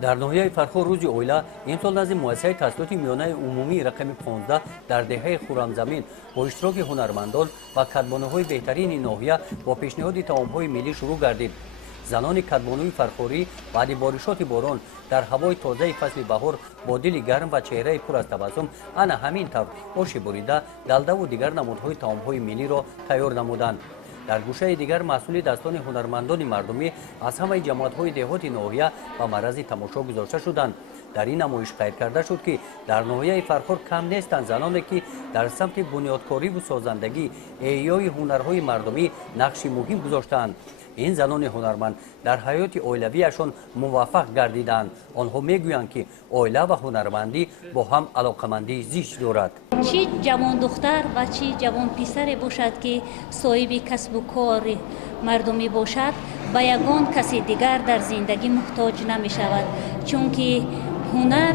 در ناحیه فرخور روز اویلا امسال نزد مؤسسه تحصیلات میانه عمومی رقم 15 در دهه خرمزمین با اشتراک هنرمندان و کدبانوهای بهترین ناحیه با پیشنهاد طعامهای ملی شروع گردید. زنان کدبانوی فرخوری بعد بارشات باران در هوای تازه فصل بهار با دل گرم و چهره پر از تبسم انا همین طور آش بریده، دلده و دیگر نمودهای طعامهای ملی را تیار نمودند. در گوشه دیگر محصول دستان هنرمندان مردمی از همه جماعت‌های دهات ناحیه و مرز تماشا گذاشته شدند. در این نمایش قید کرده شد که در ناحیه فرخور کم نیستند زنانی که در سمت بنیادکاری و سازندگی احیای هنرهای مردمی نقش مهم گذاشتند. این زنان هنرمند در حیات اویلویشان موفق گردیدند. آنها میگویند که اویله و هنرمندی با هم علاقمندی زیست دارد. چی جوان دختر و چی جوان پسر باشد که صاحب کسب و کار مردمی باشد به یگان کسی دیگر در زندگی محتاج نمی شود، چون که هنر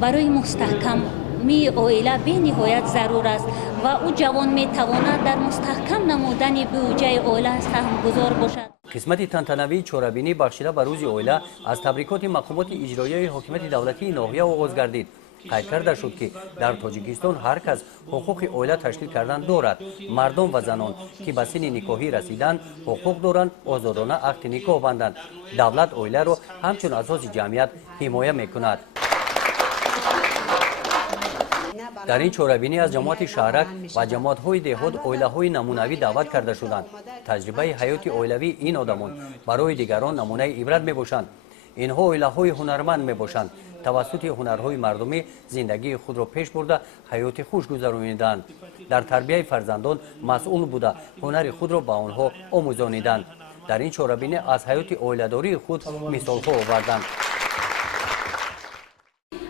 برای مستحکم می اویله به نهایت ضرور است و او جوان می تواند در مستحکم نمودن بودجه اویله سهم گذار باشد. قسمت تنتنوی چورابینی بخشیده به روز اویله از تبریکات مقامات اجرایی حکومت دولتی ناحیه آغاز گردید. قید کرده شد که در تاجیکستان هر کس حقوق اویله تشکیل کردن دارد. مردم و زنان که به سن نکاحی رسیدند حقوق دارند آزادانه عقد نکاح بندند. دولت اویله را همچون اساس جمعیت حمایت میکند. در این چورابینی از جماعت شهرک و جماعت‌های دهات اویله‌های نمونوی دعوت کرده شدند. تجربه حیاتی اویلوی این آدمان برای دیگران نمونه عبرت میباشند. اینها اویله‌های هنرمند میباشند. توسط هنرهای مردمی زندگی خود را پیش برده حیات خوش گذرانیدند. در تربیت فرزندان مسئول بوده هنر خود را به آنها آموزانیدند. در این چورابینی از حیات اویله‌داری خود مثال‌ها آوردند.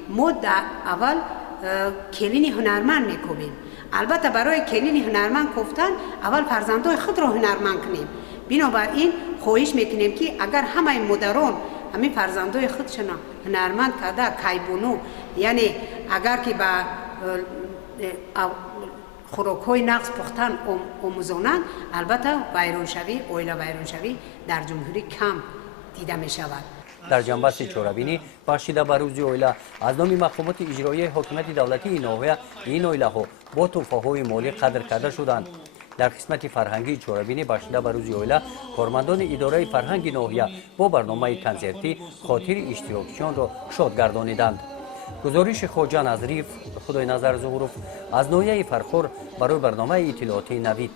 ما در اول کلین هنرمند میکوبیم. البته برای کلین هنرمند کوفتن اول فرزندای خود را هنرمند کنیم. بنابراین خواهش میکنیم که اگر همه مدران همین فرزندای خودشون هنرمند کرده کیبونو، یعنی اگر که به خوراک‌های نقص پختن آموزانند، البته ویرانشوی اویله ویرانشوی در جمهوری کم دیده می شود. در جنبش چورابینی بخشیده به روز اویله از نام مقامات اجرایی حکومت دولتی ناحیه این اویله ها با تحفه‌های مالی قدر کرده شدند. در قسمت فرهنگی چورابینی بخشیده به روز اویله کارمندان اداره فرهنگ ناحیه با برنامه کنسرتی خاطر اشتراکیان را شاد گردانیدند. گزارش خواجه نظریف خدای نظر ظهورов از ناحیه فرخور برای برنامه اطلاعاتی نوید.